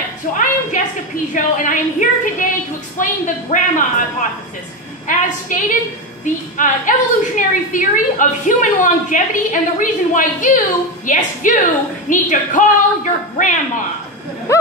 Alright, so I am Jessica Pigeau, and I am here today to explain the grandma hypothesis. As stated, the evolutionary theory of human longevity and the reason why you, yes you, need to call your grandma.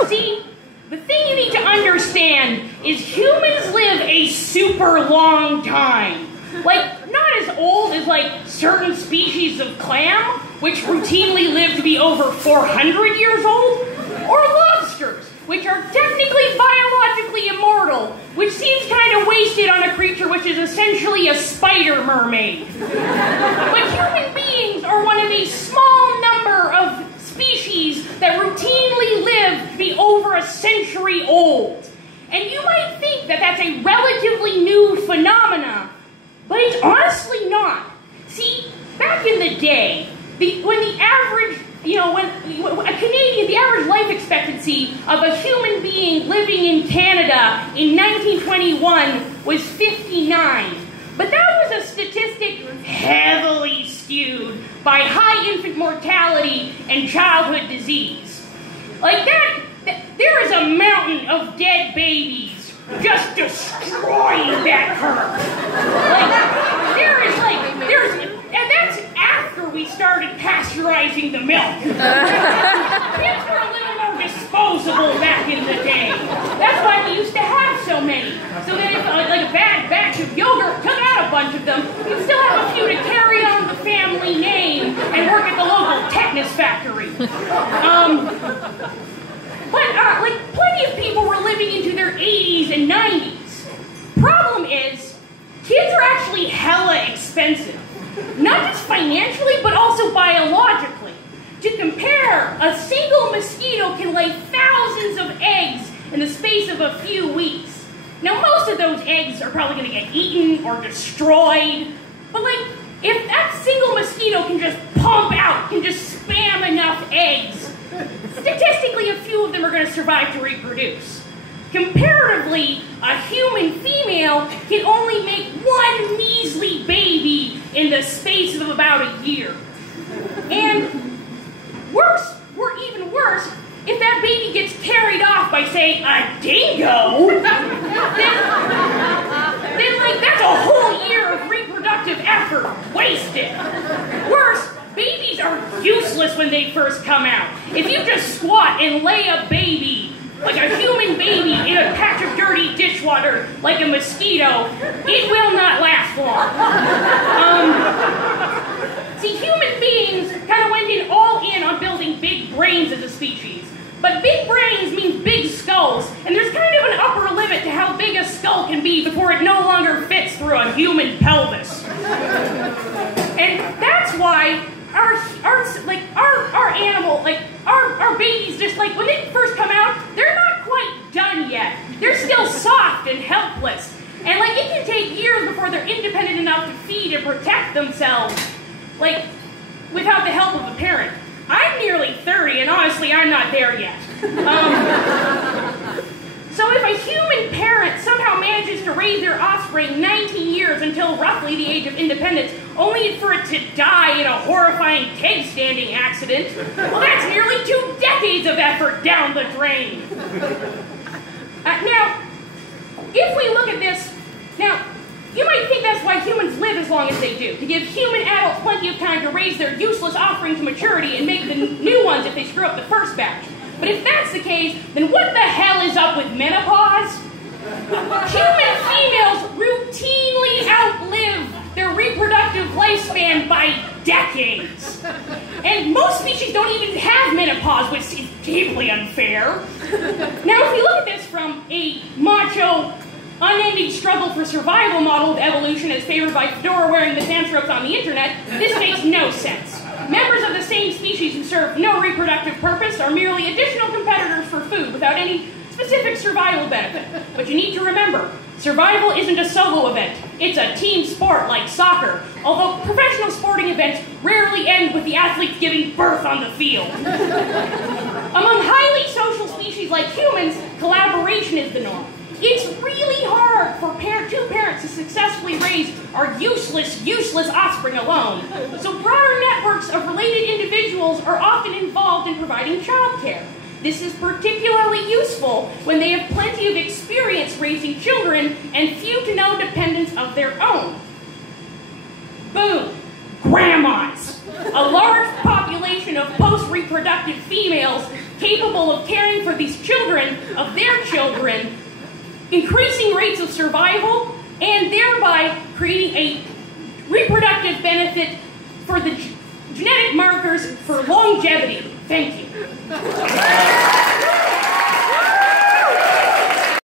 See, the thing you need to understand is humans live a super long time. Like, not as old as, like, certain species of clam, which routinely live to be over 400 years old, or lobsters, which are technically biologically immortal, which seems kind of wasted on a creature which is essentially a spider mermaid. But human beings are one of a small number of species that routinely live to be over a century old. And you might think that that's a relatively new phenomenon, but it's honestly not. See, back in the day, when the average life expectancy of a human being living in Canada in 1921 was 59. But that was a statistic heavily skewed by high infant mortality and childhood disease. Like that, there is a mountain of dead babies just destroying that curve. And that's after we started pasteurizing the milk. Kids were a little more disposable back in the day. That's why we used to have so many. So that if like a bad batch of yogurt took out a bunch of them, you'd still have a few to carry on the family name and work at the local tetanus factory. But plenty of people were living into their 80s and 90s. Problem is, kids are actually hella expensive. Not just financially, but also biologically. To compare, a single mosquito can lay thousands of eggs in the space of a few weeks. Now, most of those eggs are probably going to get eaten or destroyed. But if that single mosquito can just pump out, can just spam enough eggs, statistically, a few of them are going to survive to reproduce. Comparatively, a human female can only make one measly baby in the space of about a year. And even worse, if that baby gets carried off by, say, a dingo, then that's a whole year of reproductive effort wasted. Worse, babies are useless when they first come out. If you just squat and lay a baby, like a human baby, in a patch of dirty dishwater, like a mosquito, it will not last long. See, human beings kind of went all in on building big brains as a species. But big brains mean big skulls, and there's kind of an upper limit to how big a skull can be before it no longer fits through a human pelvis. And that's why our babies, just when they first come out, they're not quite done yet. They're still soft and helpless. And it can take years before they're independent enough to feed and protect themselves, without the help of a parent. I'm nearly 30, and honestly, I'm not there yet. So if a human parent somehow manages to raise their offspring 19 years until roughly the age of independence, only for it to die in a horrifying keg-standing accident, well, that's nearly 2 decades of effort down the drain. Now, if we look at this, you might think that's why humans live as long as they do, to give human adults plenty of time to raise their useless offspring to maturity and make the new ones if they screw up the first batch. But if that's the case, then what the hell is up with menopause? Human females routinely outlive their reproductive lifespan by decades. And most species don't even have menopause, which is deeply unfair. Now, if we look at this from a macho, unending struggle for survival model of evolution as favored by fedora-wearing misanthropes on the internet, this makes no sense. Members of the same species who serve no reproductive purpose are merely additional competitors for food without any specific survival benefit. But you need to remember, survival isn't a solo event. It's a team sport like soccer, although professional sporting events rarely end with the athletes giving birth on the field. Among highly social species like humans, collaboration is the norm. It's really hard for two parents to successfully raise our useless offspring alone. So broader networks of related individuals are often involved in providing childcare. This is particularly useful when they have plenty of experience raising children and few to no dependents of their own. Boom. Grandmas. A large population of post-reproductive females capable of caring for these children of their children, increasing rates of survival, and thereby creating a reproductive benefit for the genetic markers for longevity. Thank you.